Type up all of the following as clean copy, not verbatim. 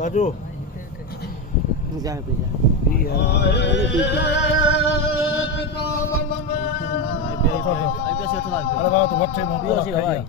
Tajo. Bisa bisa. Iya. Ada apa tuh WhatsApp mau Iya sih, Pak.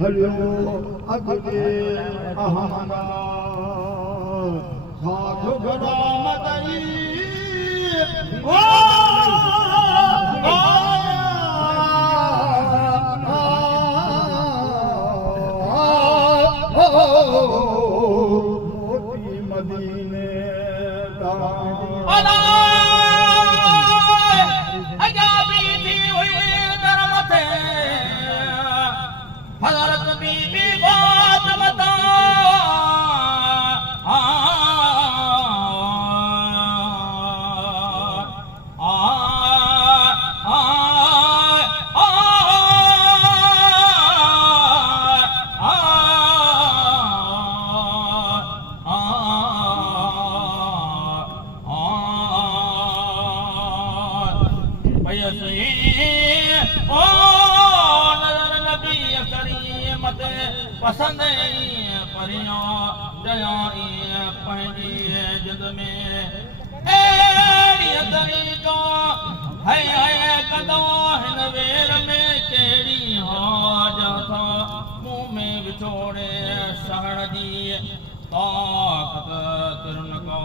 हरियो अॻिते अहमदा साधु गड़ा मदई मोती मदीने हज़रत बीबी फातिमा पसंद परियो जयाई पंहिंजी जिद में अहिड़ी तरीक़ो है कदो हिन वेर में कहिड़ी हाजत मुंह में विछोड़े सहण जी ताक़त तिरुन को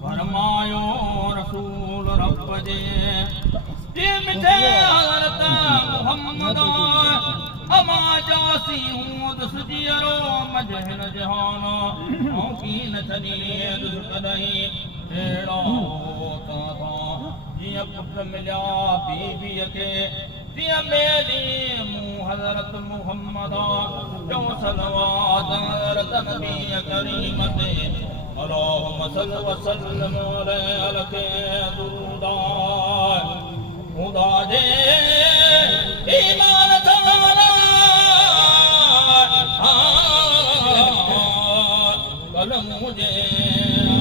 फरमायो रसूल रब जे मिठे हज़रत मुहम्मद अमा जासी हूं दुसजियरो मजहन जहान औकी न छनी दुसकदई एड़ो ता जिया पुट मिलिया बीबीअ खे तीअं मेली मूं हज़रत मुहम्मद जो सलवात हज़रत नबी करीम ते अल्लाहुम्मा सल्लि व सल्लिम अलैहि दुरूदा खुदा जे ईमान कल मुझे